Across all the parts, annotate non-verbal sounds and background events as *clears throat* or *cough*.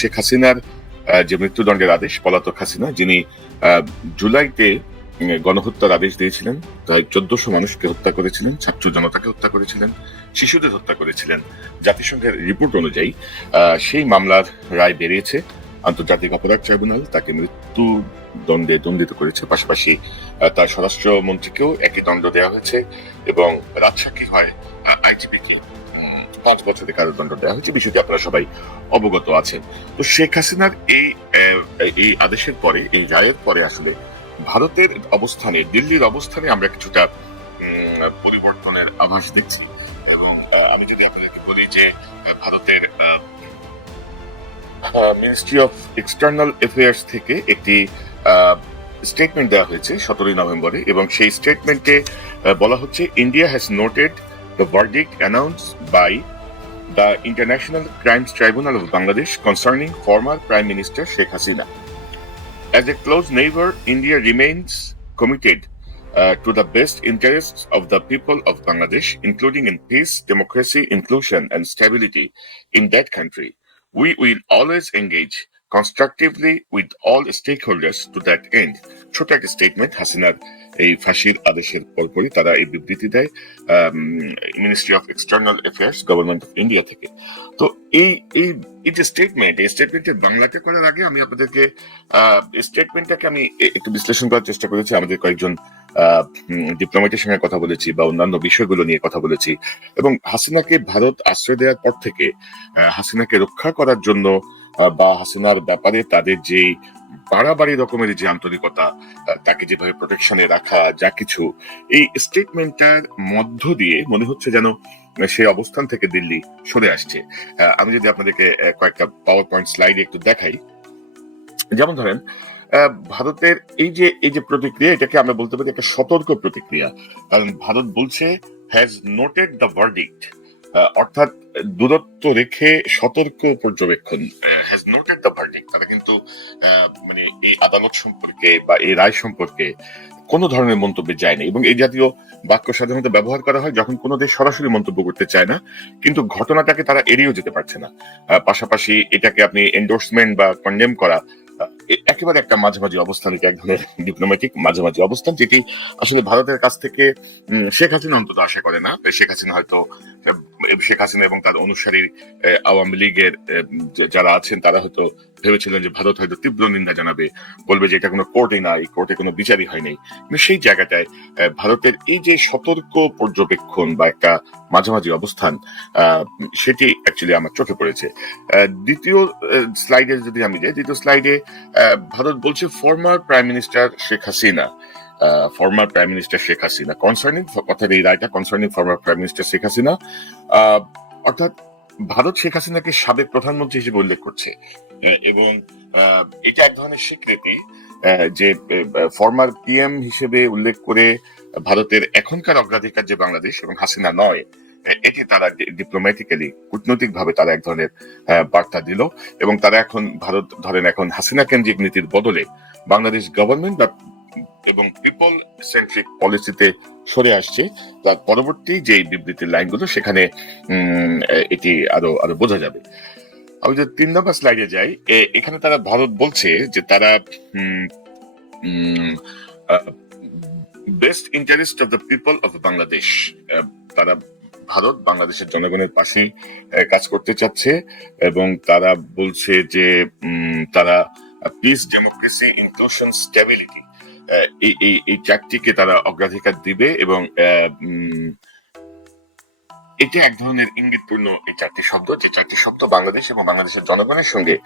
শেখ হাসিনার যে মৃত্যুদণ্ডের আদেশ, পলাতক হাসিনা, যিনি জুলাইতে গণহত্যার আদেশ দিয়েছিলেন প্রায় চোদ্দশো মানুষকে হত্যা করেছিলেন, ছাত্র জনতাকে হত্যা করেছিলেন, শিশুদের হত্যা করেছিলেন। জাতিসংঘের রিপোর্ট অনুযায়ী সেই মামলার রায় বেরিয়েছে। আন্তর্জাতিক অপরাধ ট্রাইব্যুনাল তাকে মৃত্যু দণ্ডে দণ্ডিত করেছে। পাশাপাশি তার স্বরাষ্ট্রমন্ত্রীকেও একই দণ্ড দেওয়া হয়েছে এবং রাজসাক্ষী হয় আইটিপিকে পাঁচ বছরের কারাদণ্ড দেওয়া হয়েছে। বিষয়টি আপনারা সবাই অবগত আছেন। তো শেখ হাসিনার এই এই আদেশের পরে, এই রায়ের পরে আসলে ভারতের অবস্থানে, দিল্লির অবস্থানে আমরা কিছুটা পরিবর্তনের আভাস দিচ্ছি। এবং আমি যদি আপনাদেরকে বলি যে, ভারতের মিনিস্ট্রি অফ এক্সটার্নাল অ্যাফেয়ার্স থেকে একটি স্টেটমেন্ট দেওয়া হয়েছে সতেরোই নভেম্বরে। এবং সেই স্টেটমেন্টে বলা হচ্ছে India has noted the verdict announce by the International Crimes Tribunal of Bangladesh concerning former Prime Minister Sheikh Hasina. As a close neighbor, India remains committed uh, to the best interests of the people of Bangladesh, including in peace, democracy, inclusion, and stability in that country. We will always engage constructively with all stakeholders to that end. ছোট একটা statement হাসিনার এই ফাঁসির আদেশের পরপরই তারা এই বিবৃতি দেয় ministry of external affairs government of India থেকে। তো এই এই এই যে স্টেটমেন্ট এই স্টেটমেন্টের বাংলাতে করার আগে আমি আপনাদেরকে স্টেটমেন্টটাকে আমি একটু বিশ্লেষণ করার চেষ্টা করেছি। আমাদের কয়েকজন ডিপ্লোমেটের সঙ্গে কথা বলেছি বা অন্যান্য বিষয়গুলো নিয়ে কথা বলেছি। এবং হাসিনাকে ভারত আশ্রয় দেওয়ার পর থেকে হাসিনাকে রক্ষা করার জন্য আহ, বা হাসিনার ব্যাপারে তাদের যে বাড়াবাড়ি রকমের যে আন্তরিকতা তাকে যেভাবে প্রোটেকশনে রাখা, যা কিছু, এই স্টেটমেন্টটার মধ্য দিয়ে মনে হচ্ছে যেন সেই অবস্থান থেকে দিল্লি সরে আসছে। আমি যদি আপনাদেরকে কয়েকটা পাওয়ার পয়েন্ট স্লাইডে একটু দেখাই। যেমন ধরেন ভারতের এই যে এই যে প্রতিক্রিয়া, এটাকে আমরা বলতে পারি একটা সতর্ক প্রতিক্রিয়া। কারণ ভারত বলছে হ্যাজ নোটেড দ্য ভার্ডিক্ট অর্থাৎ দূরত্ব রেখে সতর্ক পর্যবেক্ষণ হ্যাজ নোটেড দ্য ভার্ডিক্ট তারা কিন্তু মানে এই আদালত সম্পর্কে বা এই রায় সম্পর্কে কোনো ধরনের মন্তব্যে যায়নি এবং এই জাতীয় বাক্য সাধারণত ব্যবহার করা হয় যখন কোনো দেশ সরাসরি মন্তব্য করতে চায় না, কিন্তু ঘটনাটাকে তারা এড়িয়েও যেতে পারছে না। পাশাপাশি এটাকে আপনি এন্ডোর্সমেন্ট বা কন্ডেম করা একেবারে একটা মাঝামাঝি অবস্থান এক ধরনের ডিপ্লোম্যাটিক মাঝামাঝি অবস্থান, যেটি আসলে ভারতের কাছ থেকে শেখ হাসিনা অন্তত আশা করে না। শেখ হাসিনা হয়তো শেখ হাসিনা এবং তার অনুসারী আওয়ামী লীগের যারা আছেন, তারা হয়তো ভেবেছিলেন যে ভারত হয়তো তীব্র নিন্দা জানাবে, বলবে যে এটা কোনো কোর্টে নাই কোর্টে কোনো বিচারই হয়নি। কিন্তু সেই জায়গাটায় ভারতের এই যে সতর্ক পর্যবেক্ষণ বা একটা মাঝামাঝি অবস্থান সেটি অ্যাকচুয়ালি আমার চোখে পড়েছে। দ্বিতীয় স্লাইডে যদি আমি যাই, দ্বিতীয় স্লাইডে ভারত বলছে former prime minister Sheikh Hasina former prime minister Sheikh Hasina concerning অর্থাৎ এই রায়টা concerning former prime minister Sheikh Hasina অর্থাৎ ভারত শেখ হাসিনাকে সাবেক প্রধানমন্ত্রী হিসেবে উল্লেখ করছে। এবং এটা এক ধরনের স্বীকৃতি যে ফর্মার পিএম হিসেবে উল্লেখ করে ভারতের এখনকার অগ্রাধিকার যে বাংলাদেশ এবং হাসিনা নয়, এটি তারা ডিপ্লোম্যাটিক্যালি কূটনৈতিক ভাবে তারা এক ধরনের বার্তা দিল এবং তারা এখন ভারত ধরেন এখন হাসিনা কেন্দ্রিক নীতির বদলে বাংলাদেশ গভর্নমেন্ট বা এবং পিপল সেন্ট্রিক পলিসিতে সরে আসছে। তার পরবর্তী যে বিবৃতির লাইনগুলো সেখানে এটি আরও আরও বোঝা যাবে। আমি যদি তিন নম্বর স্লাইডে যাই এখানে তারা ভারত বলছে যে তারা best interest of the people of Bangladesh তারা ভারত বাংলাদেশের জনগণের আহ, কাজ করতে চাচ্ছে এবং তারা বলছে যে তারা পিস ডেমোক্রেসি ইনক্লুশন স্টেবিলিটি এই এই চারটিকে তারা অগ্রাধিকার দিবে এবং এটি এক ধরনের ইঙ্গিতপূর্ণ এই চারটি শব্দ, যে চারটি শব্দ বাংলাদেশ এবং বাংলাদেশের জনগণের সঙ্গে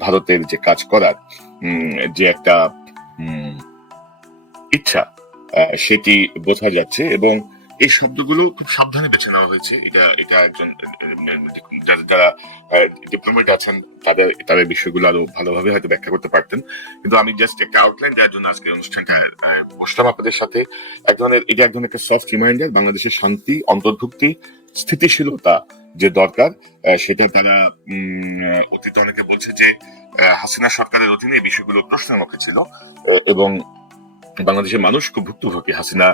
ভারতের যে কাজ করার যে একটা ইচ্ছা সেটি বোঝা যাচ্ছে এবং এই শব্দগুলো খুব সাবধানে বেছে নেওয়া হয়েছে। এটা এটা একজন যারা ডিপ্লোমেট আছেন, তাদের তাদের বিষয়গুলো আরও ভালোভাবে হয়তো ব্যাখ্যা করতে পারতেন। কিন্তু আমি জাস্ট একটা আউটলাইন দেওয়ার জন্য আজকে অনুষ্ঠানটা বসলাম আপনাদের সাথে। এক ধরনের, এটা এক ধরনের একটা সফট রিমাইন্ডার বাংলাদেশের শান্তি, অন্তর্ভুক্তি, স্থিতিশীলতা যে দরকার সেটা তারা অতীতে অনেকে বলছে যে হাসিনা সরকারের অধীনে এই বিষয়গুলো প্রশ্নের মুখে ছিল এবং বাংলাদেশের মানুষ খুব ভুক্তভোগী। হাসিনা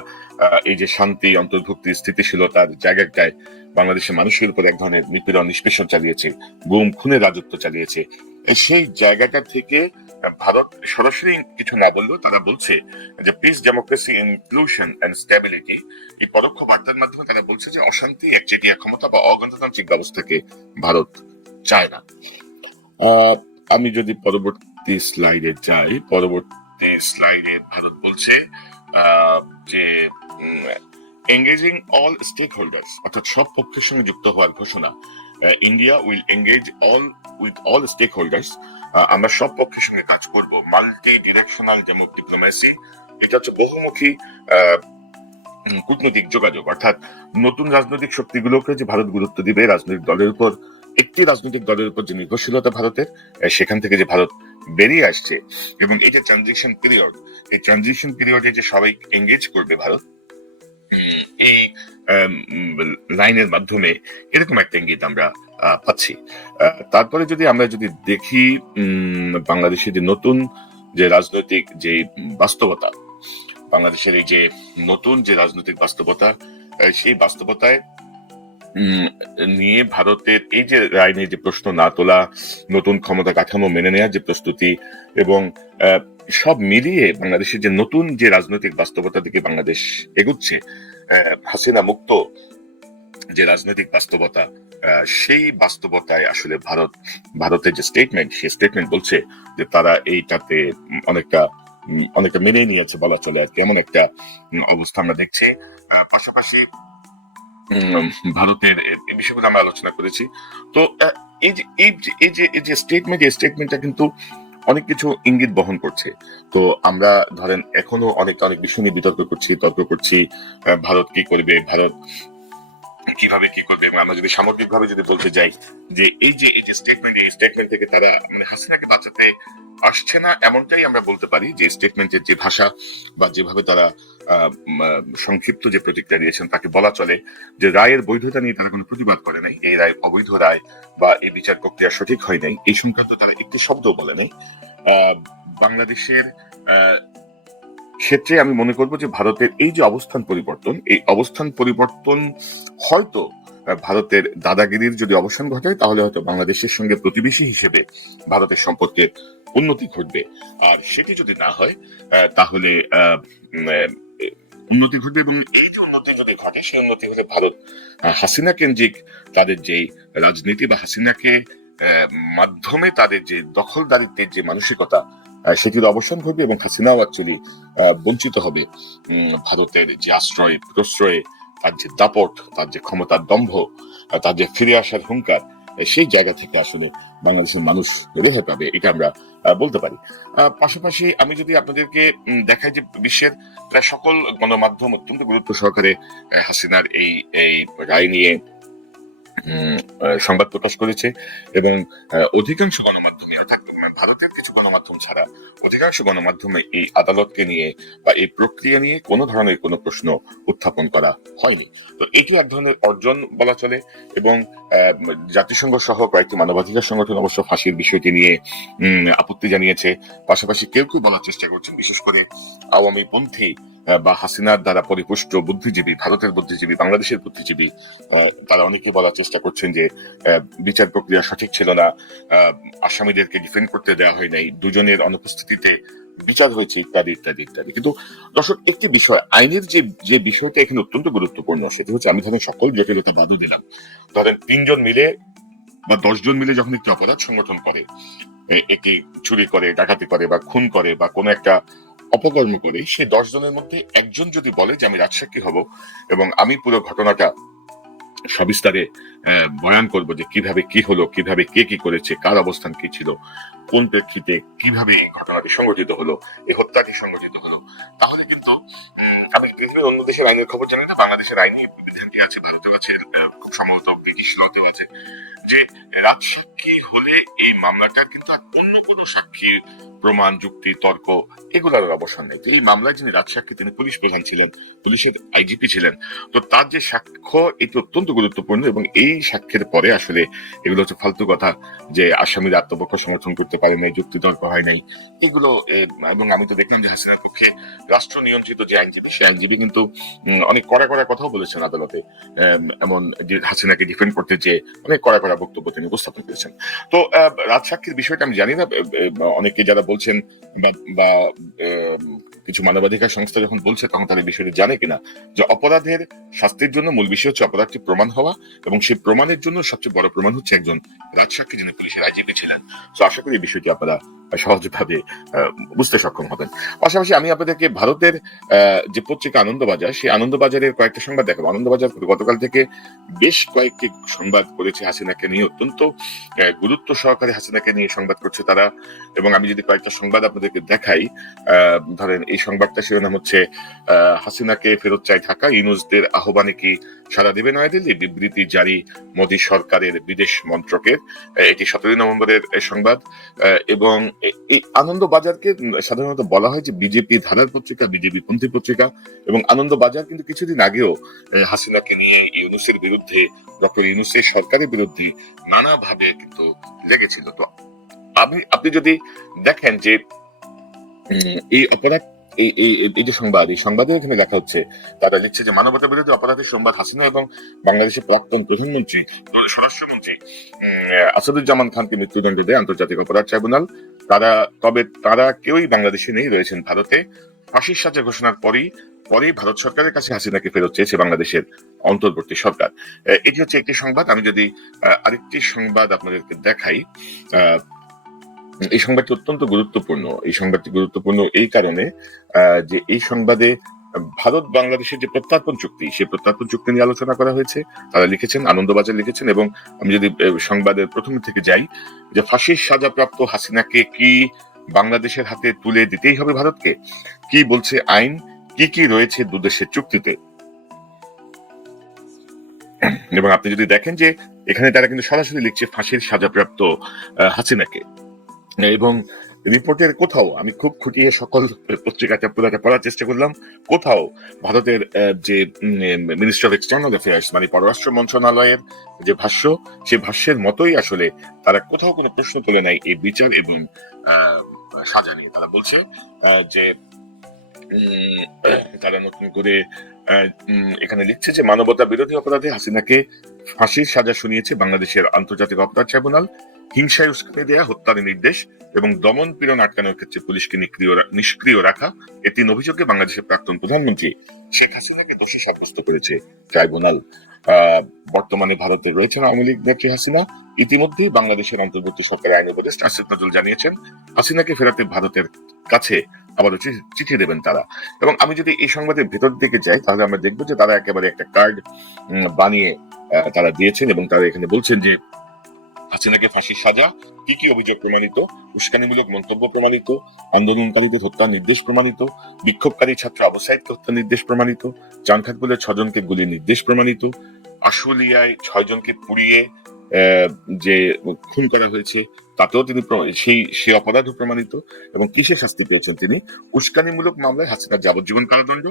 এই যে শান্তি, অন্তর্ভুক্তি, স্থিতিশীলতার জায়গাটায় বাংলাদেশের মানুষের উপর এক ধরনের নিপীড়ন, নিষ্পেষণ চালিয়েছে, গুম খুনের রাজত্ব চালিয়েছে। সেই জায়গাটা থেকে ভারত সরাসরি কিছু না বললেও তারা বলছে যে peace democracy inclusion and stability এই পরোক্ষ বার্তার মাধ্যমে তারা বলছে যে, অশান্তি, একচেটিয়া ক্ষমতা বা অগণতান্ত্রিক ব্যবস্থাকে ভারত চায় না। আমি যদি পরবর্তী স্লাইডে যাই, পরবর্তী স্লাইডে ভারত বলছে যে এঙ্গেজিং অল স্টেক হোল্ডার্স অর্থাৎ সব পক্ষের সঙ্গে যুক্ত হওয়ার ঘোষণা India will engage all with all stakeholders আমরা সব পক্ষের সঙ্গে কাজ করব মাল্টি ডিরেকশনাল ডিপ্লোমেসি এটা হচ্ছে বহুমুখী কূটনৈতিক যোগাযোগ, অর্থাৎ নতুন রাজনৈতিক শক্তিগুলোকে যে ভারত গুরুত্ব দিবে, রাজনৈতিক দলের উপর, একটি রাজনৈতিক দলের উপর যে নির্ভরশীলতা ভারতের সেখান থেকে যে ভারত বেরিয়ে আসছে এবং এই যে ট্রানজিশন পিরিয়ড এই ট্রানজিশন পিরিয়ডে যে সবাই এঙ্গেজ করবে ভারত এই লাইনের মাধ্যমে এরকম একটা ইঙ্গিত আমরা পাচ্ছি। তারপরে যদি আমরা যদি দেখি উম, বাংলাদেশের যে নতুন যে রাজনৈতিক যে বাস্তবতা বাংলাদেশের এই যে নতুন যে রাজনৈতিক বাস্তবতা সেই বাস্তবতায় নিয়ে ভারতের এই যে রায় নিয়ে যে প্রশ্ন না তোলা, নতুন ক্ষমতা কাঠামো মেনে নেওয়ার যে প্রস্তুতি এবং সব মিলিয়ে বাংলাদেশের যে নতুন যে রাজনৈতিক বাস্তবতা দিকে বাংলাদেশ এগুচ্ছে হাসিনা মুক্ত যে রাজনৈতিক বাস্তবতা সেই বাস্তবতায় আসলে ভারত, ভারতের যে স্টেটমেন্ট সেই স্টেটমেন্ট বলছে যে তারা এইটাতে অনেকটা অনেকটা মেনে নিয়েছে বলা চলে আর কি। এমন একটা অবস্থা আমরা দেখছি। পাশাপাশি ভারতের এই বিষয়গুলো আমরা আলোচনা করেছি। তো এই যে এই যে এই যে স্টেটমেন্ট এই স্টেটমেন্টটা কিন্তু অনেক কিছু ইঙ্গিত বহন করছে। তো আমরা ধরেন এখনও অনেক অনেক বিষয় নিয়ে বিতর্ক করছি, তর্ক করছি ভারত কি করবে, ভারত কীভাবে কি করবে, এবং আমরা যদি সামগ্রিকভাবে যদি বলতে যাই যে এই যে এই যে স্টেটমেন্ট এই স্টেটমেন্ট থেকে তারা মানে হাসিনাকে বাঁচাতে আসছে না, এমনটাই আমরা বলতে পারি যে স্টেটমেন্টের যে ভাষা বা যেভাবে তারা সংক্ষিপ্ত যে প্রতিক্রিয়া দিয়েছেন, তাকে বলা চলে যে রায়ের বৈধতা নিয়ে তারা কোনো প্রতিবাদ করে নাই। এই রায় অবৈধ রায় বা এই বিচার প্রক্রিয়া সঠিক হয় নাই। এই সংক্রান্ত তারা একটি শব্দ বলে নাই। বাংলাদেশের ক্ষেত্রে আমি মনে করব যে ভারতের এই যে অবস্থান পরিবর্তন, এই অবস্থান পরিবর্তন হয়তো ভারতের দাদাগিরির যদি অবসান ঘটায়, তাহলে হয়তো বাংলাদেশের সঙ্গে প্রতিবেশী হিসেবে ভারতের সম্পর্কের উন্নতি ঘটবে। আর সেটি যদি না হয় তাহলে উন্নতি ঘটবে এবং এই যে উন্নতি যদি ঘটে, সেই উন্নতি হলে ভারত হাসিনা কেন্দ্রিক তাদের যে রাজনীতি বা হাসিনাকে মাধ্যমে তাদের যে দখলদারিত্বের যে মানসিকতা সেটির অবসান ঘটবে এবং হাসিনাও অ্যাকচুয়ালি বঞ্চিত হবে। ভারতের যে আশ্রয়, প্রশ্রয়ে তার যে দাপট, তার যে ক্ষমতার দম্ভ তার যে ফিরে আসার হুঙ্কার সেই জায়গা থেকে আসলে বাংলাদেশের মানুষ রেহাই পাবে, এটা আমরা বলতে পারি। পাশাপাশি আমি যদি আপনাদেরকে দেখাই যে বিশ্বের প্রায় সকল গণমাধ্যম অত্যন্ত গুরুত্ব সহকারে হাসিনার এই এই রায় নিয়ে সংবাদ প্রকাশ করেছে এবং অধিকাংশ গণমাধ্যমে ভারতের কিছু গণমাধ্যম ছাড়া অধিকাংশ গণমাধ্যমে এই আদালতকে নিয়ে বা এই প্রক্রিয়া নিয়ে কোনো ধরনের কোনো প্রশ্ন উত্থাপন করা হয়নি। তো এটি এক ধরনের অর্জন বলা চলে এবং জাতিসংঘ সহ কয়েকটি মানবাধিকার সংগঠন অবশ্য ফাঁসির বিষয়টি নিয়ে আপত্তি জানিয়েছে। পাশাপাশি কেউ কেউ বলার চেষ্টা করছেন, বিশেষ করে আওয়ামী পন্থী বা হাসিনার দ্বারা পরিপুষ্ট বুদ্ধিজীবী, ভারতের বুদ্ধিজীবী, বাংলাদেশের বুদ্ধিজীবী তারা অনেকে বলার চেষ্টা করছেন যে বিচার প্রক্রিয়া সঠিক ছিল না আসামিদেরকে ডিফেন্ড করতে দেওয়া হয় নাই, দুজনের অনুপস্থিতিতে বিচার হয়েছে, ইত্যাদি ইত্যাদি ইত্যাদি। কিন্তু দর্শক, একটি বিষয়, আইনের যে যে বিষয়টা এখানে অত্যন্ত গুরুত্বপূর্ণ, সেটা হচ্ছে আমি ধরেন সকল জটিলতা বাদও দিলাম। ধরেন তিনজন মিলে বা দশজন মিলে যখন একটি অপরাধ সংগঠন করে একে চুরি করে, ডাকাতি করে বা খুন করে বা কোনো একটা অপকর্ম করে, সেই দশ জনের মধ্যে একজন যদি বলে যে আমি রাজসাক্ষী হব এবং আমি পুরো ঘটনাটা সবিস্তারে বয়ান করব যে কীভাবে কি হলো, কীভাবে কে কি করেছে, কার অবস্থান কি ছিল, কোন প্রেক্ষিতে কীভাবে এই ঘটনাটি সংঘটিত হলো, এই হত্যাটি সংঘটিত হলো। তাহলে কিন্তু আমি পৃথিবীর অন্য দেশের আইনের খবর জানি না, বাংলাদেশের আইনি বিধানটি আছে, ভারতেও আছে খুব সম্ভবত ব্রিটিশ লতেও আছে, যে রাজসাক্ষী হলে এই মামলাটা কিন্তু আর অন্য কোনো সাক্ষী, প্রমাণ, যুক্তি, তর্ক এগুলোর অবসান নেই। এই মামলায় যিনি রাজসাক্ষী, তিনি পুলিশ প্রধান ছিলেন, পুলিশের আইজিপি ছিলেন। তো তার যে সাক্ষ্য, এটি অত্যন্ত গুরুত্বপূর্ণ এবং এই এই সাক্ষ্যের পরে আসলে এগুলো হচ্ছে ফালতু কথা যে আসামির আত্মপক্ষ সমর্থন করতে পারে নাই, যুক্তিতর্ক হয় নাই, এগুলো এবং আমি তো দেখলাম যে হাসিনার পক্ষে রাষ্ট্র নিয়ন্ত্রিত যে আইনজীবী সে আইনজীবী কিন্তু অনেক কড়া কড়া কথাও বলেছেন আদালতে এমন যে হাসিনাকে ডিফেন্ড করতে যে অনেক কড়া কড়া বক্তব্য তিনি উপস্থাপন করেছেন। তো রাজ সাক্ষীর বিষয়টা আমি জানি না অনেকে যারা বলছেন বা- কিছু মানবাধিকার সংস্থা যখন বলছে তখন তারা বিষয়টি জানে কিনা, যে অপরাধের শাস্তির জন্য মূল বিষয় হচ্ছে অপরাধটি প্রমাণ হওয়া এবং সেই প্রমাণের জন্য সবচেয়ে বড় প্রমাণ হচ্ছে একজন রাজসাক্ষী যিনি পুলিশের আইজিপি ছিলেন। তো আশা করি এই বিষয়টি আপনারা সহজভাবে বুঝতে সক্ষম হবেন। পাশাপাশি আমি আপনাদেরকে ভারতের যে পত্রিকা আনন্দবাজার, সেই আনন্দবাজারের কয়েকটা সংবাদ দেখাবো। আনন্দবাজার গতকাল থেকে বেশ কয়েকটি সংবাদ করেছে হাসিনাকে নিয়ে, অত্যন্ত গুরুত্ব সহকারে হাসিনাকে নিয়ে সংবাদ করছে তারা। এবং আমি যদি কয়েকটা সংবাদ আপনাদেরকে দেখাই ধরেন এই সংবাদটা শিরোনাম হচ্ছে হাসিনাকে ফেরত চায় ঢাকা। ইউনুসদের আহ্বানে কি সারা দেবে নয়াদিল্লি? বিবৃতি জারি মোদী সরকারের বিদেশ মন্ত্রকের, এটি সতেরোই নভেম্বরের সংবাদ। এবং এই উম, সাধারণত বলা হয় যে বিজেপি ধারার পত্রিকা বিজেপি পন্থী পত্রিকা এবং আনন্দবাজার কিন্তু কিছুদিন আগেও হাসিনাকে নিয়ে ইউনুসের বিরুদ্ধে ডক্টর ইউনুসের সরকারের বিরুদ্ধে নানাভাবে কিন্তু লেগেছিল। তো আপনি আপনি যদি দেখেন যে এই অপরাধ এই এই যে সংবাদ এই সংবাদে এখানে দেখা হচ্ছে তারা লিখছে যে মানবতা বিরোধী অপরাধের সংবাদ হাসিনা এবং বাংলাদেশের প্রাক্তন প্রধানমন্ত্রী স্বরাষ্ট্রমন্ত্রী আসাদুজ্জামান খানকে মৃত্যুদণ্ড দেয় আন্তর্জাতিক অপরাধ ট্রাইব্যুনাল। তারা, তবে তারা কেউই বাংলাদেশে নেই, রয়েছেন ভারতে। ফাঁসির সাজা ঘোষণার পরই পরে ভারত সরকারের কাছে হাসিনাকে ফেরত চেয়েছে বাংলাদেশের অন্তর্বর্তী সরকার। এটি হচ্ছে একটি সংবাদ। আমি যদি আরেকটি সংবাদ আপনাদেরকে দেখাই এই সংবাদটি অত্যন্ত গুরুত্বপূর্ণ। এই সংবাদটি গুরুত্বপূর্ণ এই কারণে যে এই সংবাদে ভারত বাংলাদেশের যে প্রত্যার্পণ চুক্তি, সেই প্রত্যার্পণ চুক্তি নিয়ে আলোচনা করা হয়েছে। তারা লিখেছেন, আনন্দবাজার লিখেছেন এবং আমি যদি সংবাদের প্রথম থেকে যাই, যে ফাঁসির সাজাপ্রাপ্ত হাসিনাকে কি বাংলাদেশের হাতে তুলে দিতেই হবে ভারতকে? কি বলছে আইন? কি কি রয়েছে দুদেশের চুক্তিতে? এবং আপনি যদি দেখেন যে এখানে তারা কিন্তু সরাসরি লিখছে ফাঁসির সাজাপ্রাপ্ত হাসিনাকে। এবং রিপোর্টের কোথাও, আমি খুব খুঁটিয়ে সকল পত্রিকাটা পুরাটা পড়ার চেষ্টা করলাম, কোথাও ভারতের যে মিনিস্টার অফ এক্সটার্নাল অ্যাফেয়ার্স মানে পররাষ্ট্র মন্ত্রণালয়ের যে ভাষ্য সেই ভাষ্যের মতোই আসলে তারা কোথাও কোনো প্রশ্ন তোলে নাই এই বিচার এবং সাজা নিয়ে। তারা বলছে যে তারা নতুন করে এখানে লিখছে যে মানবতা বিরোধী অপরাধে হাসিনাকে ফাঁসির সাজা শুনিয়েছে বাংলাদেশের আন্তর্জাতিক অপরাধ ট্রাইব্যুনাল। হিংসায় উস্কানি দেয়া, হত্যার নির্দেশ এবং দমন পীড়ন আটকানোর ক্ষেত্রে পুলিশকে নিষ্ক্রিয় রাখা এ তিন অভিযোগে বাংলাদেশের প্রাক্তন প্রধানমন্ত্রী শেখ হাসিনাকে দোষী সাব্যস্ত করেছে। ট্রাইব্যুনাল বর্তমানে ভারতে রয়েছেন আওয়ামী লীগ নেত্রী হাসিনা। ইতিমধ্যেই বাংলাদেশের অন্তর্বর্তী সরকারের আইন উপদেষ্টা আসিফ নজরুল জানিয়েছেন, হাসিনাকে ফেরাতে ভারতের কাছে আবারও চিঠি দেবেন তারা। এবং আমি যদি এই সংবাদের ভেতর দিকে যাই, তাহলে আমরা দেখব যে তারা একেবারে একটা কার্ড বানিয়ে তারা দিয়েছেন এবং তারা এখানে বলছেন যে হাসিনাকে ফাঁসির সাজা, কি কি অভিযোগ প্রমাণিত, উস্কানিমূলক মন্তব্য প্রমাণিত, আন্দোলনকারীদের হত্যা নির্দেশ প্রমাণিত, বিক্ষোভকারী ছাত্র আবসাইদকে হত্যা নির্দেশ প্রমাণিত চানখাতপুলে ছজনকে গুলির নির্দেশ প্রমাণিত, আশুলিয়ায় ছয়জনকে পুড়িয়ে যে খুন করা হয়েছে তাতেও তিনি সেই সে অপরাধও প্রমাণিত এবং কিসে শাস্তি পেয়েছেন তিনি? উস্কানিমূলক মামলায় হাসিনার যাবজ্জীবন কারাদণ্ড,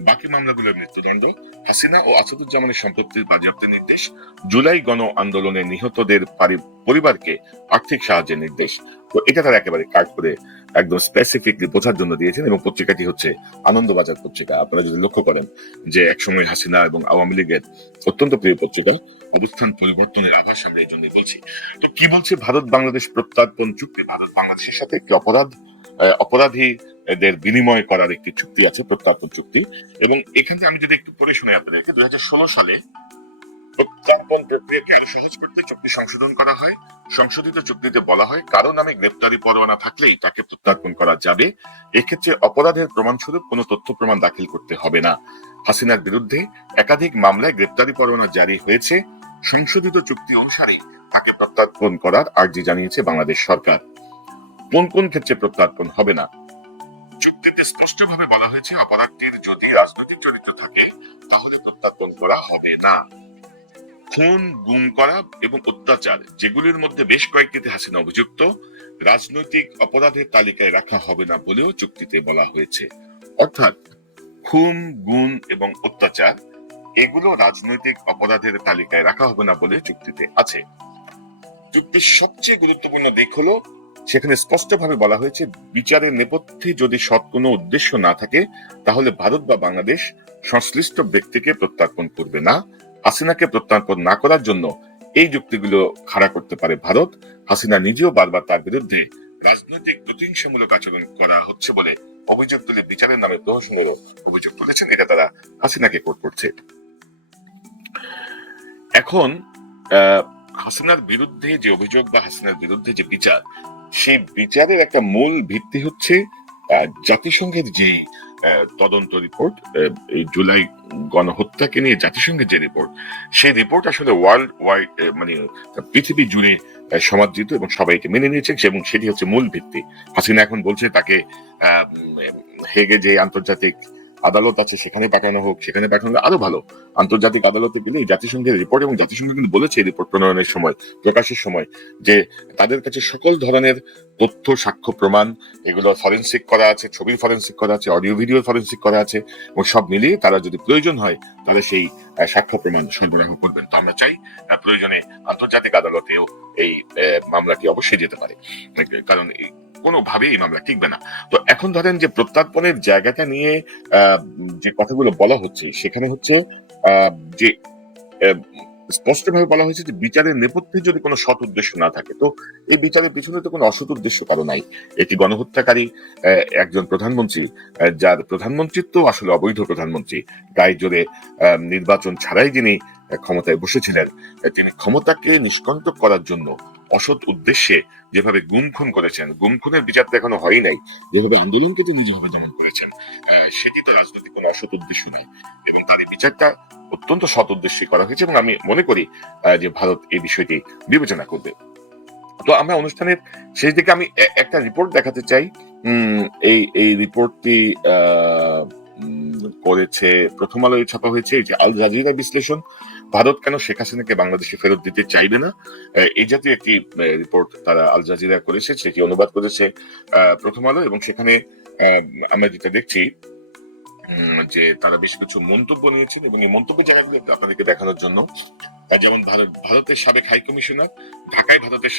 বাকি মামলাগুলোর মৃত্যুদণ্ড, হাসিনা ও আসাদুজ্জামানের সম্পত্তির বাজেয়াপ্তের নির্দেশ, জুলাই গণ আন্দোলনে নিহতদের পারি- পরিবারকে আর্থিক সাহায্যের নির্দেশ। তো এটা তারা একেবারে কাট করে একদম স্পেসিফিকলি বোঝার জন্য দিয়েছেন এবং পত্রিকাটি হচ্ছে আনন্দবাজার পত্রিকা। আপনারা যদি লক্ষ্য করেন যে একসময় হাসিনা এবং আওয়ামী লীগের অত্যন্ত প্রিয় পত্রিকা অবস্থান পরিবর্তনের আভাস আমরা এই জন্যই বলছি। তো কি বলছে ভারত বাংলাদেশ প্রত্যার্পণ চুক্তি? ভারত বাংলাদেশের সাথে একটি অপরাধ আহ, অপরাধীদের বিনিময় করার একটি চুক্তি আছে প্রত্যার্পণ চুক্তি। এবং এখানে আমি যদি একটু পড়ে শুনে আপনাদেরকে দুই সালে প্রত্যার্পণ প্রক্রিয়াকে আরও সহজ করতে চুক্তি সংশোধন করা হয়। সংশোধিত চুক্তিতে বলা হয় কারও নামে গ্রেপ্তারি পরোয়ানা থাকলেই তাকে প্রত্যার্পণ করা যাবে। এক্ষেত্রে অপরাধের প্রমাণস্বরূপ কোনো তথ্য প্রমাণ দাখিল করতে হবে না। হাসিনার বিরুদ্ধে একাধিক মামলায় গ্রেপ্তারি পরোয়ানা জারি হয়েছে। সংশোধিত চুক্তি অনুসারে তাকে প্রত্যার্পণ করার আর্জি জানিয়েছে বাংলাদেশ সরকার। কোন কোন ক্ষেত্রে প্রত্যার্পণ হবে না? চুক্তিতে স্পষ্টভাবে বলা হয়েছে, অপরাধটির যদি রাজনৈতিক চরিত্র থাকে, তাহলে প্রত্যার্পণ করা হবে না। খুন, গুম করা এবং অত্যাচার, যেগুলির মধ্যে বেশ কয়েকটিতে হাসিনা অভিযুক্ত, রাজনৈতিক অপরাধের তালিকায় রাখা হবে না বলেও চুক্তিতে বলা হয়েছে। অর্থাৎ খুন, গুম এবং অত্যাচার, এগুলো রাজনৈতিক অপরাধের তালিকায় রাখা হবে না বলে চুক্তিতে আছে। চুক্তির সবচেয়ে গুরুত্বপূর্ণ দিক হলো, সেখানে স্পষ্টভাবে বলা হয়েছে, বিচারের নেপথ্যে যদি সৎ কোনো উদ্দেশ্য না থাকে, তাহলে ভারত বা বাংলাদেশ সংশ্লিষ্ট ব্যক্তিকে প্রত্যার্পণ করবে না হাসিনাকে প্রত্যার্পণ না করার জন্য এই যুক্তিগুলো খাড়া করতে পারে ভারত। হাসিনা নিজেও বারবার তার বিরুদ্ধে রাজনৈতিক প্রতিহিংসামূলক আচরণ করা হচ্ছে বলে অভিযোগ তুলে বিচারের নামে প্রহসনেরও অভিযোগ তুলেছেন। এটা তারা হাসিনাকে কোট করছে। এখন হাসিনার বিরুদ্ধে যে অভিযোগ বা হাসিনার বিরুদ্ধে যে বিচার, সেই বিচারের একটা মূল ভিত্তি হচ্ছে জাতিসংঘের যে তদন্ত রিপোর্ট জুলাই গণহত্যাকে নিয়ে জাতিসংঘের যে রিপোর্ট সেই রিপোর্ট আসলে ওয়ার্ল্ড ওয়াইড মানে পৃথিবী জুড়ে সমাদৃত এবং সবাইকে মেনে নিয়েছে এবং সেটি হচ্ছে মূল ভিত্তি। হাসিনা এখন বলছে তাকে হেগে যে আন্তর্জাতিক আদালত আছে সেখানে পাঠানো হোক, সেখানে পাঠানো আরও ভালো। আন্তর্জাতিক আদালতে গেলে জাতিসংঘের রিপোর্ট এবং জাতিসংঘ কিন্তু বলেছে এই রিপোর্ট প্রণয়নের সময়, প্রকাশের সময়, যে তাদের কাছে সকল ধরনের তথ্য, সাক্ষ্য, প্রমাণ, এগুলো ফরেন্সিক করা আছে, ছবির ফরেন্সিক করা আছে অডিও ভিডিও ফরেন্সিক করা আছে, এবং সব মিলিয়ে তারা যদি প্রয়োজন হয়, তাহলে সেই সাক্ষ্য প্রমাণ সরবরাহ করবেন। তো আমরা চাই প্রয়োজনে আন্তর্জাতিক আদালতেও এই মামলাটি অবশ্যই যেতে পারে। কারণ কোনোভাবেই এই মামলা টিকবে না। তো এখন ধরেন যে প্রত্যার্পণের জায়গাটা নিয়ে যে কথাগুলো বলা হচ্ছে, সেখানে হচ্ছে যে স্পষ্টভাবে বলা হয়েছে যে বিচারের নেপথ্যে যদি কোনো সৎ উদ্দেশ্য না থাকে, তো এই বিচারের পিছনে তো কোনো অসৎ উদ্দেশ্য কারও নাই। একটি গণহত্যাকারী একজন প্রধানমন্ত্রী যার প্রধানমন্ত্রিত্ব আসলে অবৈধ প্রধানমন্ত্রী, গায়ে জোরে নির্বাচন ছাড়াই যিনি ক্ষমতায় বসেছিলেন তিনি ক্ষমতাকে নিষ্কন্ত করার জন্য অসৎ উদ্দেশ্যে যেভাবে গুম খুন করেছেন গুম খুনের বিচার তো এখনও হয়ই নাই, যেভাবে আন্দোলনকে তিনি যেভাবে দমন করেছেন সেটি তো রাজনৈতিক কোনো অসৎ উদ্দেশ্য নাই এবং তার এই বিচারটা অত্যন্ত সৎ উদ্দেশ্যে করা হয়েছে এবং আমি মনে করি যে ভারত এই বিষয়টি বিবেচনা করবে। তো আমরা অনুষ্ঠানের শেষ দিকে আমি একটা রিপোর্ট দেখাতে চাই। এই এই রিপোর্টটি করেছে, প্রথম আলোয় ছাপা হয়েছে যে আল জাজিরা বিশ্লেষণ। ভারত কেন শেখ হাসিনাকে বাংলাদেশে ফেরত দিতে চাইবে না? এই জাতীয় একটি রিপোর্ট তারা আল জাজিরা করেছে, সেটি অনুবাদ করেছে প্রথম আলো এবং সেখানে আমরা যেটা দেখছি যে তারা বেশ কিছু মন্তব্য নিয়েছেন এবং এই মন্তব্যের জায়গাগুলো আপনাদেরকে দেখানোর জন্য যেমন ভারত, ভারতের সাবেক হাই কমিশনার, ঢাকায় ভারতের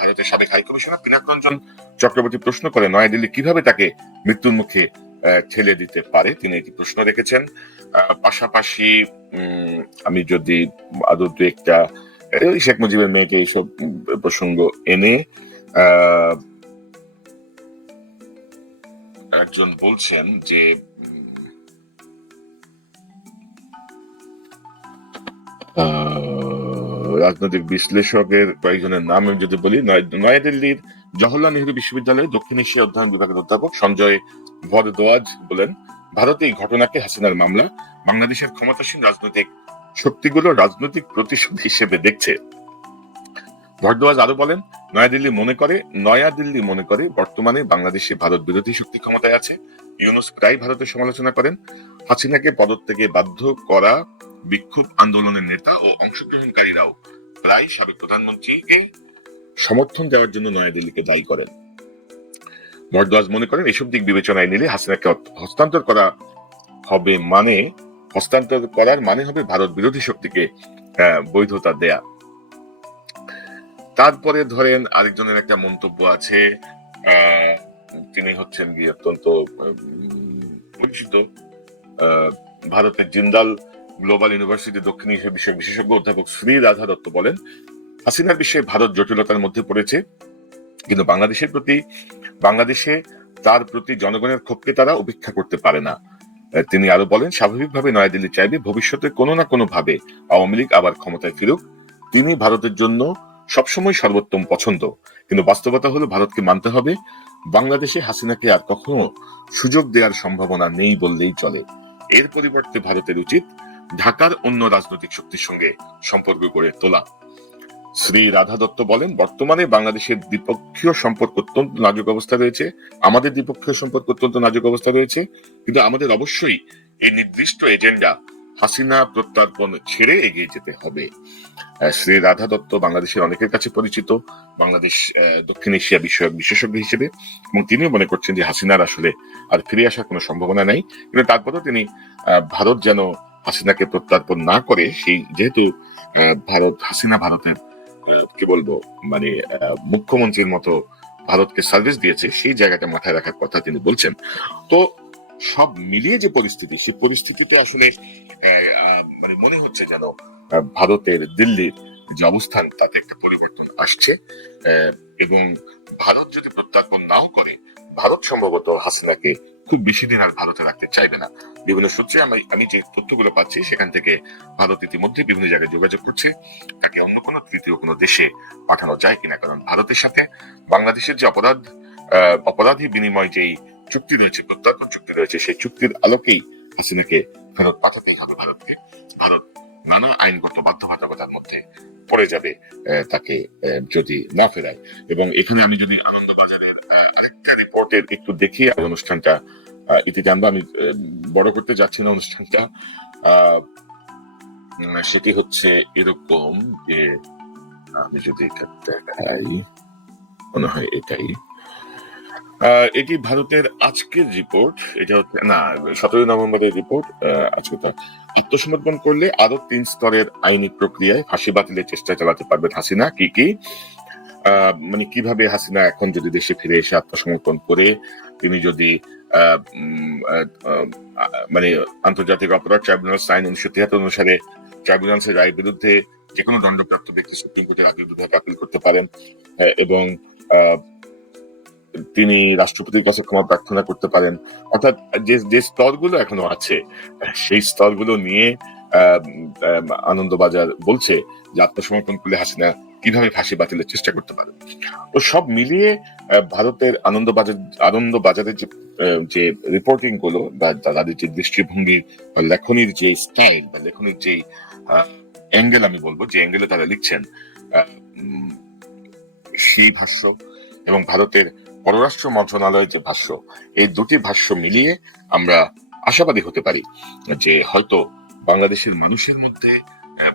ভারতের সাবেক হাই কমিশনার পিনাক রঞ্জন চক্রবর্তী প্রশ্ন করে নয়াদিল্লি কীভাবে তাকে মৃত্যুর মুখে ঠেলে দিতে পারে, তিনি এটি প্রশ্ন রেখেছেন। পাশাপাশি আমি যদি আদৌ দু একটা শেখ মুজিবের মেয়েকে এইসব প্রসঙ্গ এনে একজন বলছেন যে রাজনৈতিক বিশ্লেষকের কয়েকজনের নাম আমি যদি বলি, নয়- নয়াদিল্লির জওহরলাল নেহরু বিশ্ববিদ্যালয়ের দক্ষিণ এশিয়া অধ্যয়ন বিভাগের অধ্যাপক সঞ্জয় ভরদ্বাজ বলেন, ভারতে এই ঘটনাকে হাসিনার মামলা, বাংলাদেশের ক্ষমতাসীন রাজনৈতিক শক্তিগুলো রাজনৈতিক প্রতিশোধ হিসেবে দেখছে। ভরদ্বাজ আরও বলেন, নয়াদিল্লি মনে করে, নয়াদিল্লি মনে করে বর্তমানে বাংলাদেশে ভারত বিরোধী শক্তি ক্ষমতায় আছে। ইউনুস প্রায় ভারতের সমালোচনা করেন, হাসিনাকে পদত্যাগে বাধ্য করা বিক্ষোভ আন্দোলনের নেতা ও অংশগ্রহণকারীরাও প্রায় সাবেক প্রধানমন্ত্রীকে সমর্থন দেওয়ার জন্য নয়াদিল্লিকে দায়ী করেন। ভরদ্বাজ মনে করেন এসব দিক বিবেচনায় নিলে হাসিনাকে হস্তান্তর করা হবে মানে হস্তান্তর করার মানে হবে ভারত বিরোধী শক্তিকে বৈধতা দেয়া। তারপরে ধরেন আরেকজনের একটা মন্তব্য আছে তিনি হচ্ছেন গিয়ে অত্যন্ত পরিচিত ভারতের জিন্দাল গ্লোবাল ইউনিভার্সিটি দক্ষিণ এশিয়া বিষয়ক বিশেষজ্ঞ অধ্যাপক শ্রী রাধা দত্ত বলেন হাসিনার বিষয়ে ভারত জটিলতার মধ্যে পড়েছে, কিন্তু বাংলাদেশের প্রতি, বাংলাদেশে তার প্রতি জনগণের ক্ষোভকে তারা উপেক্ষা করতে পারে না। তিনি আরও বলেন, স্বাভাবিকভাবে নয়াদিল্লি চাইবে ভবিষ্যতে কোনো না কোনো ভাবে আওয়ামী লীগ আবার ক্ষমতায় ফিরুক। তিনি ভারতের জন্য সবসময় সর্বোত্তম পছন্দ, কিন্তু বাস্তবতা হলো ভারতকে মানতে হবে। বাংলাদেশে হাসিনাকে আর কখনো সুযোগ দেওয়ার সম্ভাবনা নেই বললেই চলে। এর পরিবর্তে ভারতের উচিত ঢাকার অন্য রাজনৈতিক শক্তির সঙ্গে সম্পর্ক গড়ে তোলা। শ্রী রাধা দত্ত বলেন, বর্তমানে বাংলাদেশের দ্বিপক্ষীয় সম্পর্ক অত্যন্ত নাজুক অবস্থা রয়েছে। আমাদের দ্বিপক্ষীয় সম্পর্ক অত্যন্ত নাজুক অবস্থা রয়েছে। কিন্তু আমাদের অবশ্যই এই নির্দিষ্ট এজেন্ডা হাসিনা প্রত্যার্পণ ছেড়ে এগিয়ে যেতে হবে। শ্রী রাধা দত্ত বাংলাদেশের অনেকের কাছে পরিচিত, বাংলাদেশ দক্ষিণ এশিয়া বিষয়ক বিশেষজ্ঞ হিসেবে। এবং তিনিও মনে করছেন যে হাসিনার আসলে আর ফিরে আসার কোনো সম্ভাবনা নাই। কিন্তু তারপরেও তিনি ভারত যেন হাসিনাকে প্রত্যার্পণ না করে, সেই যেহেতু ভারত, হাসিনা ভারতের কি বলব মানে মুখ্যমন্ত্রীর মতো ভারতকে সার্ভিস দিয়েছে, সেই জায়গাটা মাথায় রাখার কথা তিনি বলছেন। তো সব মিলিয়ে যে পরিস্থিতি, সেই পরিস্থিতিতে আসলে মানে মনে হচ্ছে যেন ভারতের দিল্লির যে অবস্থান, তাতে একটা পরিবর্তন আসছে। এবং ভারত যদি প্রত্যার্পণ নাও করে, ভারত সম্ভবত হাসিনাকে খুব বেশি দিন আর ভারতে রাখতে চাইবে না। বিভিন্ন সূত্রে আমি আমি যে তথ্যগুলো পাচ্ছি, সেখান থেকে ভারত ইতিমধ্যে বিভিন্ন জায়গায় যোগাযোগ করছে। তাকে অন্য কোনো, তৃতীয় কোনো দেশে পাঠানো যায় কিনা? কারণ ভারতের সাথে বাংলাদেশের যে অপরাধ অপরাধী বিনিময় যেই চুক্তি রয়েছে প্রত্যর্পণ চুক্তি রয়েছে, সেই চুক্তির আলোকেই হাসিনাকে ফেরত পাঠাতেই হবে ভারতকে। ভারত নানা আইনগত বাধ্যবাধকতার মধ্যে পড়ে যাবে তাকে যদি না ফেরায়। এবং এখানে আমি যদি আনন্দবাজারের রিপোর্টের একটু দেখি অনুষ্ঠানটা ইতি জানব আমি বড় করতে যাচ্ছি না অনুষ্ঠানটা। সেটি হচ্ছে এরকম যে, আমি যদি এটা দেখাই, মনে হয় এটাই। এটি ভারতের আজকের রিপোর্ট এটা হচ্ছে, না, সতেরোই নভেম্বরের রিপোর্ট আজকে আত্মসমর্পণ করলে আরও তিন স্তরের আইনি প্রক্রিয়ায় ফাঁসি বাতিলের চেষ্টা চালাতে পারবেন হাসিনা। কি কি? মানে কীভাবে হাসিনা এখন যদি দেশে ফিরে এসে আত্মসমর্পণ করে তিনি যদি মানে আন্তর্জাতিক অপরাধ ট্রাইব্যুনাল আইন উনিশশো তিয়াত্তর অনুসারে ট্রাইব্যুনালসের রায়ের বিরুদ্ধে যে কোনো দণ্ডপ্রাপ্ত ব্যক্তি সুপ্রিম কোর্টের আপিল বিভাগে আপিল করতে পারেন এবং আহ, তিনি রাষ্ট্রপতির কাছে ক্ষমা প্রার্থনা করতে পারেন। অর্থাৎ যে যে স্তরগুলো এখনও আছে সেই স্তরগুলো নিয়ে আনন্দবাজার বলছে যে আত্মসমর্পণ করলে হাসিনা কীভাবে ফাঁসি বাতিলের চেষ্টা করতে পারে? তো সব মিলিয়ে ভারতের আনন্দবাজার আনন্দবাজারের যে যে রিপোর্টিংগুলো বা তাদের যে দৃষ্টিভঙ্গি বা লেখনির যে স্টাইল বা লেখনির যে অ্যাঙ্গেল আমি বলব যে অ্যাঙ্গেলে তারা লিখছেন সেই ভাষ্য এবং ভারতের পররাষ্ট্র মন্ত্রণালয়ের যে ভাষ্য এই দুটি ভাষ্য মিলিয়ে আমরা আশাবাদী হতে পারি যে হয়তো বাংলাদেশের মানুষের মধ্যে আহ,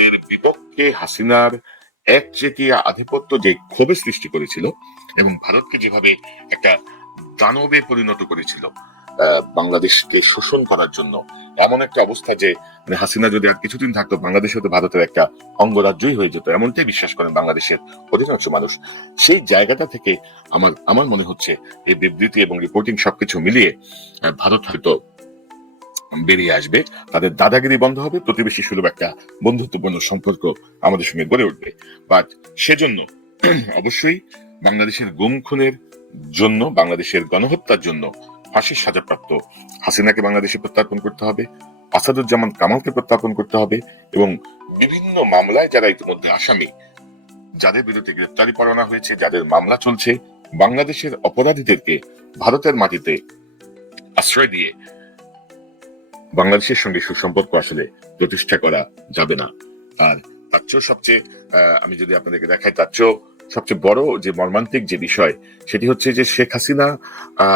ভারতের বিপক্ষে হাসিনার একচেটিয়া আধিপত্য যে ক্ষোভের সৃষ্টি করেছিল এবং ভারতকে যেভাবে একটা দানবে পরিণত করেছিল বাংলাদেশকে শোষণ করার জন্য, এমন একটা অবস্থা যে মানে হাসিনা যদি আর কিছুদিন থাকতো, বাংলাদেশ হয়তো ভারতের একটা অঙ্গরাজ্যই হয়ে যেত, এমনটাই বিশ্বাস করেন বাংলাদেশের অধিকাংশ মানুষ। সেই জায়গাটা থেকে আমার আমার মনে হচ্ছে এই বিবৃতি এবং রিপোর্টিং সবকিছু মিলিয়ে ভারত হয়তো বেরিয়ে আসবে। তাদের দাদাগিরি বন্ধ হবে, প্রতিবেশী সুলভ একটা বন্ধুত্বপূর্ণ সম্পর্ক আমাদের সঙ্গে গড়ে উঠবে। বাট সেজন্য *clears throat* অবশ্যই বাংলাদেশের গুম খুনের জন্য, বাংলাদেশের গণহত্যার জন্য ফাঁসির সাজাপ্রাপ্ত হাসিনাকে বাংলাদেশে প্রত্যার্পণ করতে হবে, আসাদুজ্জামান কামালকে প্রত্যার্পণ করতে হবে এবং বিভিন্ন মামলায় যারা ইতিমধ্যে আসামি, যাদের বিরুদ্ধে গ্রেপ্তারি পরোয়ানা হয়েছে, যাদের মামলা চলছে, বাংলাদেশের অপরাধীদেরকে ভারতের মাটিতে আশ্রয় দিয়ে বাংলাদেশের সঙ্গে সুসম্পর্ক আসলে প্রতিষ্ঠা করা যাবে না। আর তার চেয়েও সবচেয়ে আমি যদি আপনাদেরকে দেখাই, তার চেয়েও সবচেয়ে বড় যে মর্মান্তিক যে বিষয়, সেটি হচ্ছে যে শেখ হাসিনা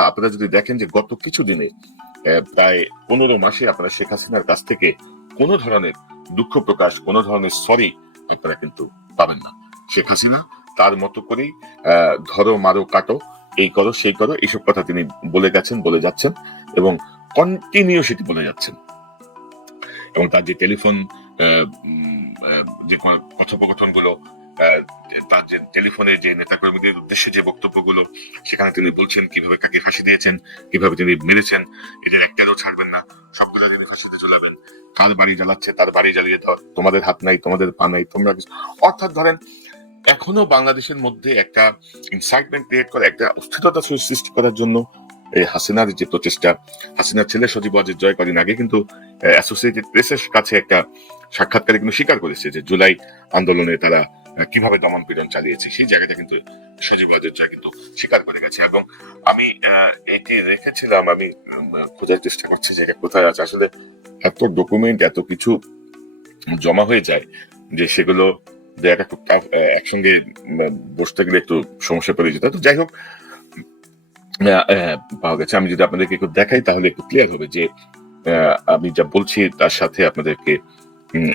আপনারা যদি দেখেন যে গত কিছু দিনে প্রায় পনেরো মাসে আপনারা শেখ হাসিনার কাছ থেকে কোনো ধরনের দুঃখ প্রকাশ, কোনো ধরনের সরি আপনারা কিন্তু পাবেন না। শেখ হাসিনা তার মতো করেই ধরো মারো কাটো, এই করো, সেই করো এইসব কথা তিনি বলে গেছেন, বলে যাচ্ছেন এবং কন্টিনিউ সেটি বলে যাচ্ছেন। এবং তার যে টেলিফোন যে কথোপকথনগুলো তার যে টেলিফোনে যে নেতাকর্মীদের উদ্দেশ্যে যে বক্তব্যগুলো, সেখানে তিনি বলছেন কীভাবে কাকে ফাঁসি দিয়েছেন, কীভাবে তিনি মেরেছেন, এদের একটারও ছাড়বেন না সবগুলো তিনি ফাঁসিতে চলাবেন কার বাড়ি জ্বালাচ্ছে, তার বাড়ি জ্বালিয়ে ধর, তোমাদের হাত নাই, তোমাদের পা নাই, তোমরা অর্থাৎ ধরেন, এখনও বাংলাদেশের মধ্যে একটা ইনসাইটমেন্ট ক্রিয়েট করা, একটা অস্থিরতা সৃষ্টি করার জন্য এই হাসিনার যে প্রচেষ্টা হাসিনার ছেলে সজীব ওয়াজেদ জয় কদিন আগে কিন্তু অ্যাসোসিয়েটেড প্রেসের কাছে একটা সাক্ষাৎকারে কিন্তু স্বীকার করেছে যে জুলাই আন্দোলনে তারা কীভাবে দমন পীড়ন চালিয়েছে, সেই জায়গাটা কিন্তু সজীব ওয়াজেদ জয় কিন্তু স্বীকার করে গেছে। এবং আমি এটি রেখেছিলাম, আমি খোঁজার চেষ্টা করছি যে কোথায় আছে। আসলে এত ডকুমেন্ট এত কিছু জমা হয়ে যায় যে সেগুলো একসঙ্গে বসতে গেলে একটু সমস্যা পড়ে যেত। তো যাই হোক পাওয়া গেছে। আমি যদি আপনাদেরকে একটু দেখাই, তাহলে একটু ক্লিয়ার হবে যে আমি যা বলছি, তার সাথে আপনাদেরকে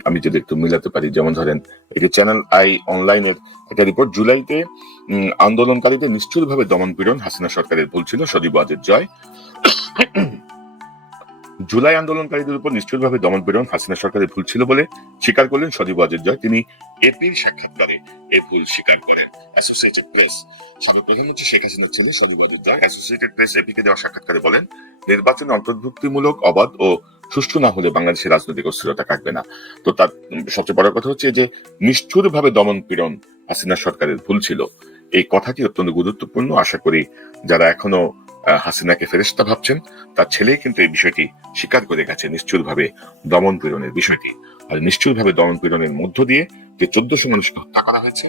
আমি যদি একটু মিলাতে পারি, যেমন ধরেন যে চ্যানেল আই অনলাইনের একটা রিপোর্ট জুলাইতে আন্দোলনকারীদের নিশ্চয়ভাবে দমন পীড়ন হাসিনা সরকারের ভুল ছিল, সজীব জয়। জুলাই আন্দোলনকারীদের উপর নিশ্চিতভাবে দমন পীড়ন হাসিনা সরকারের ভুল ছিল বলে স্বীকার করলেন সজীব ওয়াজেদ জয়। তিনি এপির সাক্ষাৎকারে এ ভুল স্বীকার করেন। অ্যাসোসিয়েটেড প্রেস সাবেক প্রধানমন্ত্রী শেখ হাসিনার ছেলে সজীব ওয়াজেদ জয়। অ্যাসোসিয়েটেড প্রেস দেওয়া সাক্ষাৎকারে বলেন, নির্বাচনে অন্তর্ভুক্তিমূলক, অবাধ ও সুষ্ঠু না হলে বাংলাদেশের রাজনৈতিক অস্থিরতা কাটবে না। তো তার সবচেয়ে বড় কথা হচ্ছে যে, নিষ্ঠুরভাবে দমন পীড়ন হাসিনা সরকারের ভুল ছিল। এই কথাটি অত্যন্ত গুরুত্বপূর্ণ। আশা করি যারা এখনও হাসিনাকে ফেরেস্তা ভাবছেন। তার ছেলেই কিন্তু এই বিষয়টি স্বীকার করে গেছে নিশ্চুরভাবে দমন পীড়নের বিষয়টি। আর নিশ্চুরভাবে দমন পীড়নের মধ্য দিয়ে যে চোদ্দশো মানুষকে হত্যা করা হয়েছে,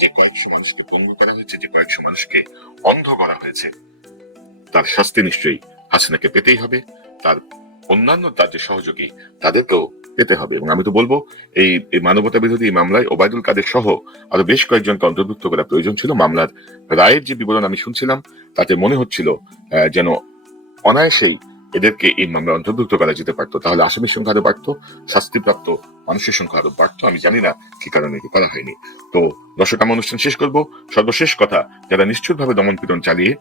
যে কয়েকশো মানুষকে পঙ্গু করা হয়েছে, যে কয়েকশো মানুষকে অন্ধ করা হয়েছে, তার শাস্তি নিশ্চয়ই হাসিনাকে পেতেই হবে। তার অন্যান্য যে সহযোগী তাদেরকেও পেতে হবে। এবং আমি তো বলব, এই মানবতা বিরোধী মামলায় ওবায়দুল কাদের সহ আরও বেশ কয়েকজনকে অন্তর্ভুক্ত করা প্রয়োজন ছিল। মামলার রায়ের যে বিবরণ আমি শুনছিলাম, তাতে মনে হচ্ছিল যেন অনায়াসেই এদেরকে এই মামলা অন্তর্ভুক্ত করা যেতে পারতো। তাহলে আসামির সংখ্যা আরও বাড়তো, শাস্তিপ্রাপ্ত মানুষের সংখ্যা আরও বাড়তো, আমি জানি না কি কারণে এটি করা হয়নি। তো দর্শক আমি অনুষ্ঠান শেষ করব। সর্বশেষ কথা, যারা নিশ্চিতভাবে দমন পীড়ন চালিয়ে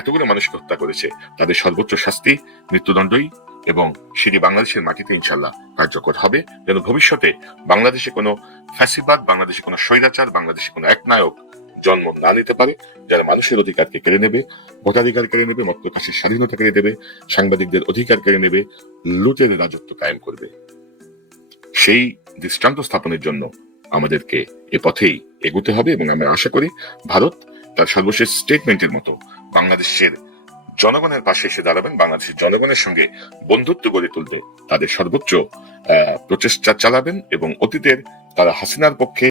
এতগুলো মানুষকে হত্যা করেছে, তাদের সর্বোচ্চ শাস্তি মৃত্যুদণ্ডই। এবং সেটি বাংলাদেশের মাটিতে ইনশাল্লাহ কার্যকর হবে। যেন ভবিষ্যতে বাংলাদেশে কোনো ফ্যাসিবাদ, বাংলাদেশে কোনো স্বৈরাচার, বাংলাদেশে কোনো একনায়ক জন্ম না নিতে পারে, যারা মানুষের অধিকারকে কেড়ে নেবে, ভোটাধিকার কেড়ে নেবে মত প্রকাশের স্বাধীনতা কেড়ে দেবে সাংবাদিকদের অধিকার কেড়ে নেবে, লুটের রাজত্ব কায়েম করবে। সেই দৃষ্টান্ত স্থাপনের জন্য আমাদেরকে এ পথেই এগোতে হবে এবং আমি আশা করি ভারত তার সর্বশেষ স্টেটমেন্টের মতো বাংলাদেশের জনগণের পাশে এসে দাঁড়াবেন, বাংলাদেশের জনগণের সঙ্গে বন্ধুত্ব গড়ে তুলতে তাদের সর্বোচ্চ প্রচেষ্টা চালাবেন এবং অতীতের তারা হাসিনার পক্ষে